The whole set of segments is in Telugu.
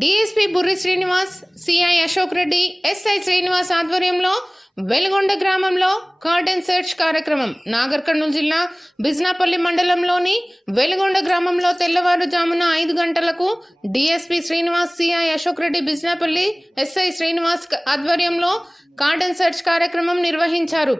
DSP Burri Srinivas CI Ashok Reddy SI Srinivas ఆధ్వర్యంలో వెలుగొండ గ్రామంలో కార్డెన్ సెర్చ్ కార్యక్రమం నాగర్ కర్నూలు జిల్లా బిజ్నాపల్లి మండలంలోని వెలుగొండ గ్రామంలో తెల్లవారుజామున ఐదు గంటలకు DSP Srinivas CI Ashok Reddy Bijnapalli SI Srinivas ఆధ్వర్యంలో కార్డెన్ సెర్చ్ కార్యక్రమం నిర్వహించారు.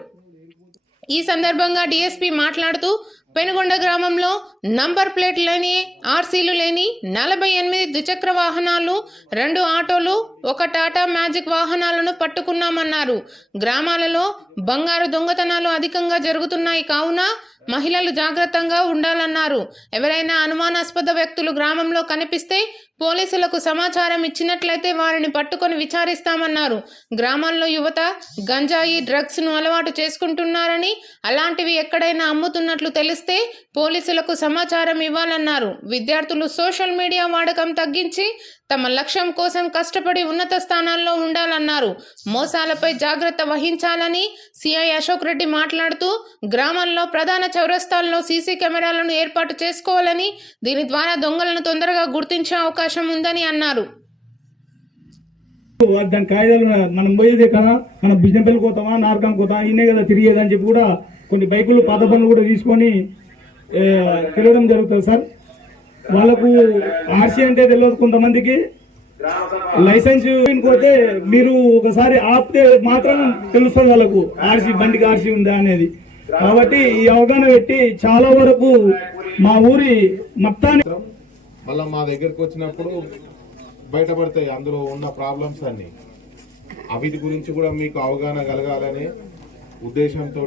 ఈ సందర్భంగా డీఎస్పీ మాట్లాడుతూ పెనుగొండ గ్రామంలో నంబర్ ప్లేట్ లేని ఆర్సీలు లేని నలభై ఎనిమిది ద్విచక్ర వాహనాలు రెండు ఆటోలు ఒక టాటా మ్యాజిక్ వాహనాలను పట్టుకున్నామన్నారు. గ్రామాలలో బంగారు దొంగతనాలు అధికంగా జరుగుతున్నాయి కావున మహిళలు జాగ్రత్తగా ఉండాలన్నారు. ఎవరైనా అనుమానాస్పద వ్యక్తులు గ్రామంలో కనిపిస్తే పోలీసులకు సమాచారం ఇచ్చినట్లయితే వారిని పట్టుకొని విచారిస్తామన్నారు. గ్రామాల్లో యువత గంజాయి డ్రగ్స్ను అలవాటు చేసుకుంటున్నారని అలాంటివి ఎక్కడైనా అమ్ముతున్నట్లు తెలిస్తే పోలీసులకు సమాచారం ఇవ్వాలన్నారు. విద్యార్థులు సోషల్ మీడియా వాడకం తగ్గించి తమ లక్ష్యం కోసం కష్టపడి ఉన్నత స్థానాల్లో ఉండాలన్నారు. మోసాలపై జాగ్రత్త వహించాలని సిఐ అశోక్ రెడ్డి మాట్లాడుతూ గ్రామాల్లో ప్రధాన చౌరస్తాల్లో సీసీ కెమెరాలను ఏర్పాటు చేసుకోవాలని దీని ద్వారా దొంగలను తొందరగా గుర్తించే అవకాశం ఉందని అన్నారు. దాని కాగితాలు మనం పోయేదే కదా మనం బిజినెస్ పోతామా? నార్కం పోతామా? ఇన్నే కదా తిరిగేది అని చెప్పి కూడా కొన్ని బైకులు పాత పనులు కూడా తీసుకొని తిరగడం జరుగుతుంది సార్. వాళ్ళకు ఆర్సీ అంటే తెలియదు కొంతమందికి. లైసెన్స్ పోతే మీరు ఒకసారి ఆపితే మాత్రం తెలుస్తుంది వాళ్ళకు ఆర్సీ బండికి ఆర్సీ ఉందా అనేది. కాబట్టి ఈ అవగాహన పెట్టి చాలా వరకు మా ఊరి మొత్తాన్ని మళ్ళీ మా దగ్గరకు వచ్చినప్పుడు బయటపడతాయి. అందులో ఉన్న ప్రాబ్లమ్స్ అన్ని. అవిటి గురించి కూడా మీకు అవగాహన కలగాలనే ఉద్దేశంతో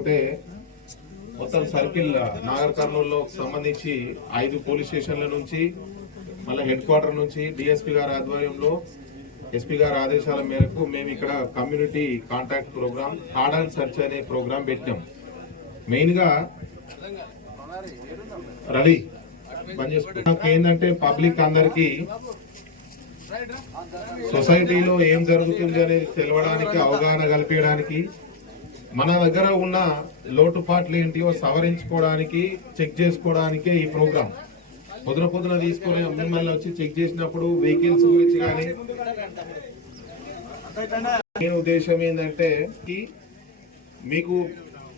మొత్తం సర్కిల్ నాగర్ కర్నూలులో సంబంధించి ఐదు పోలీస్ స్టేషన్ల నుంచి మళ్ళీ హెడ్ క్వార్టర్ నుంచి డిఎస్పీ గారి ఆధ్వర్యంలో ఎస్పీ గారి ఆదేశాల మేరకు మేము ఇక్కడ community contact program hard search అనే ప్రోగ్రామ్ పెట్టాం. మెయిన్గా రవి పని ఏంటంటే పబ్లిక్ అందరికి సొసైటీలో ఏం జరుగుతుంది అనేది తెలవడానికి అవగాహన కల్పించడానికి మన దగ్గర ఉన్న లోటుపాట్లు ఏంటివో సవరించుకోవడానికి చెక్ చేసుకోవడానికే ఈ ప్రోగ్రామ్ పొద్దున పొద్దున తీసుకొని మిమ్మల్ని వచ్చి చెక్ చేసినప్పుడు వెహికల్స్ గురించి కానీ ఉద్దేశం ఏంటంటే మీకు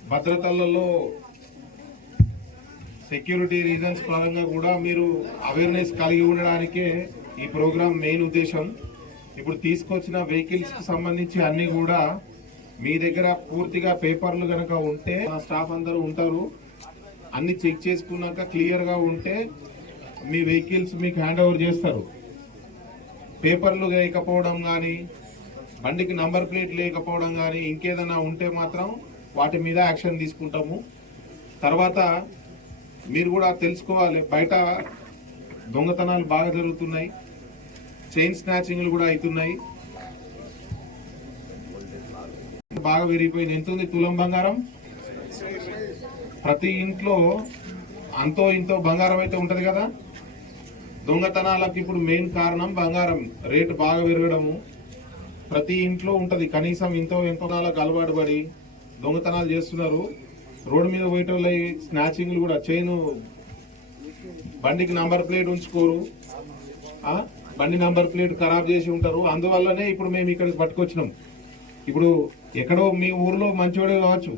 భద్రతలలో సెక్యూరిటీ రీజన్స్ పరంగా కూడా మీరు అవేర్నెస్ కలిగి ఉండడానికే ఈ ప్రోగ్రామ్ మెయిన్ ఉద్దేశం. ఇప్పుడు తీసుకొచ్చిన వెహికల్స్కి సంబంధించి అన్నీ కూడా మీ దగ్గర పూర్తిగా పేపర్లు కనుక ఉంటే స్టాఫ్ అందరూ ఉంటారు. అన్ని చెక్ చేసుకున్నాక క్లియర్గా ఉంటే మీ వెహికల్స్ మీకు హ్యాండ్ ఓవర్ చేస్తారు. పేపర్లు లేకపోవడం కానీ బండికి నంబర్ ప్లేట్ లేకపోవడం కానీ ఇంకేదైనా ఉంటే మాత్రం వాటి మీద యాక్షన్ తీసుకుంటాము. తర్వాత మీరు కూడా తెలుసుకోవాలి. బయట దొంగతనాలు బాగా జరుగుతున్నాయి. చైన్ స్నాచింగ్లు కూడా అవుతున్నాయి. బాగా పెరిగిపోయింది ఎంత ఉంది? తులం బంగారం? ప్రతి ఇంట్లో అంతో ఇంతో బంగారం అయితే ఉంటుంది కదా. దొంగతనాలకు ఇప్పుడు మెయిన్ కారణం బంగారం. రేటు బాగా పెరగడము. ప్రతి ఇంట్లో ఉంటుంది. కనీసం ఇంతో ఎంతో నాలకు అలవాటు పడి దొంగతనాలు చేస్తున్నారు. రోడ్డు మీద పోయేటోళ్ళ స్నాచింగ్లు కూడా చైన్ బండికి నంబర్ ప్లేట్ ఉంచుకోరు. బండి నంబర్ ప్లేట్ ఖరాబ్ చేసి ఉంటారు. అందువల్లనే ఇప్పుడు మేము ఇక్కడికి పట్టుకొచ్చినాం. ఇప్పుడు ఎక్కడో మీ ఊర్లో మంచివాడే కావచ్చు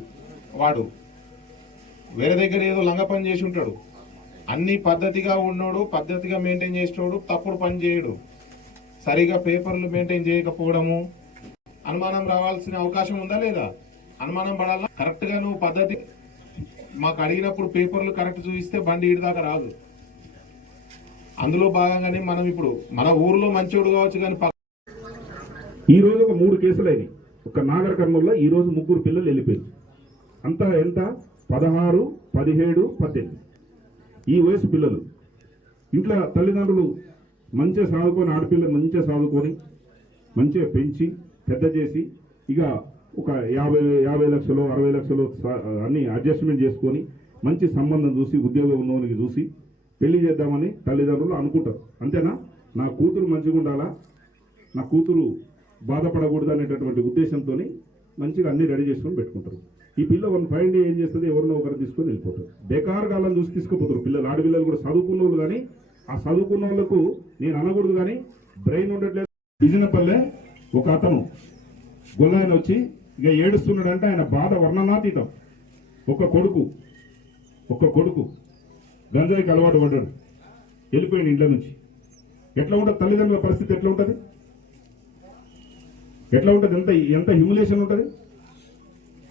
వాడు. వేరే దగ్గర ఏదో లంగ పని చేసి ఉంటాడు. అన్ని పద్ధతిగా ఉన్నాడు పద్ధతిగా మెయింటైన్ చేసేటోడు తప్పుడు పని చేయడు. సరిగా పేపర్లు మెయింటైన్ చేయకపోవడము అనుమానం రావాల్సిన అవకాశం ఉందా లేదా? అనుమానం పడాలా? కరెక్ట్గా నువ్వు పద్ధతి మాకు అడిగినప్పుడు పేపర్లు కరెక్ట్ చూపిస్తే బండి ఇటు దాకా రాదు. అందులో భాగంగానే మనం ఇప్పుడు మన ఊర్లో మంచోడు కావచ్చు కానీ ఈ రోజు ఒక మూడు కేసులు అయినాయి. ఒక నాగర కర్నూలులో ఈ రోజు ముగ్గురు పిల్లలు వెళ్ళిపోయింది అంతా ఎంత? పదహారు పదిహేడు పద్దెనిమిది. ఈ వయసు పిల్లలు. ఇంట్లో తల్లిదండ్రులు మంచిగా చదువుకొని ఆడపిల్లలు మంచిగా చదువుకొని మంచిగా పెంచి పెద్ద చేసి ఇక ఒక యాభై యాభై లక్షలు అరవై లక్షలు అన్ని అడ్జస్ట్మెంట్ చేసుకొని మంచి సంబంధం చూసి ఉద్యోగం ఉన్నవానికి చూసి పెళ్ళి చేద్దామని తల్లిదండ్రులు అనుకుంటారు. అంతేనా? నా కూతురు మంచిగా ఉండాలా? నా కూతురు బాధపడకూడదు అనేటటువంటి ఉద్దేశంతో మంచిగా అన్ని రెడీ చేసుకొని పెట్టుకుంటారు. ఈ పిల్ల వన్ ఫైవ్ డే ఏం చేస్తుంది? ఎవరినో ఒకరు తీసుకొని వెళ్ళిపోతారు. బేకార్ కాలం చూసి తీసుకుపోతారు. పిల్లలు ఆడపిల్లలు కూడా చదువుకున్న వాళ్ళు కానీ ఆ చదువుకున్న వాళ్ళకు నేను అనకూడదు కానీ బ్రెయిన్ ఉండట్లేదు. బిజినపల్లె ఒక అతను గొల్లాయన వచ్చి ఇక ఏడుస్తున్నాడంటే ఆయన బాధ వర్ణనాతీతం. ఒక కొడుకు ఒక కొడుకు గంజాయికి అలవాటు పడ్డాడు. వెళ్ళిపోయింది ఇంట్లో నుంచి. ఎట్లా ఉంటుంది? తల్లిదండ్రుల పరిస్థితి ఎట్లా ఉంటుంది? ఎట్లా ఉంటుంది? ఎంత ఎంత హ్యూమిలేషన్ ఉంటుంది?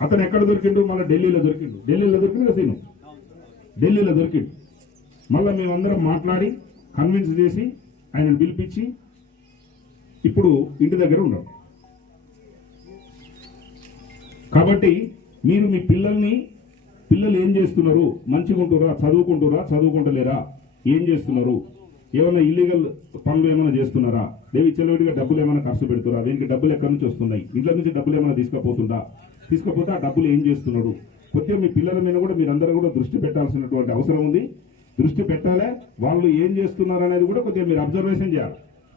అతను ఎక్కడ దొరికిండు? మళ్ళీ ఢిల్లీలో దొరికిండు. ఢిల్లీలో దొరికింది కదా సీను? ఢిల్లీలో దొరికిండు. మళ్ళీ మేమందరం మాట్లాడి కన్విన్స్ చేసి ఆయనను పిలిపించి ఇప్పుడు ఇంటి దగ్గర ఉన్నాం. కాబట్టి మీరు మీ పిల్లల్ని పిల్లలు ఏం చేస్తున్నారు? మంచిగుంటురా చదువుకుంటురా చదువుకుంటలేరా? ఏం చేస్తున్నారు? ఏమైనా ఇల్లీగల్ పనులు ఏమైనా చేస్తున్నారా? దేవి చెలవిడిగా డబ్బులు ఏమైనా ఖర్చు పెడుతురా దీనికి డబ్బులు ఎక్కడి నుంచి వస్తున్నాయి? ఇంట్లో నుంచి డబ్బులు ఏమైనా తీసుకుపోతుందా? తీసుకపోతే ఆ డబ్బులు ఏం చేస్తున్నాడు? కొద్దిగా మీ పిల్లల మీద కూడా మీరందరూ కూడా దృష్టి పెట్టాల్సినటువంటి అవసరం ఉంది. దృష్టి పెట్టాలే. వాళ్ళు ఏం చేస్తున్నారు అనేది కూడా కొద్దిగా మీరు అబ్జర్వేషన్ చేయాలి.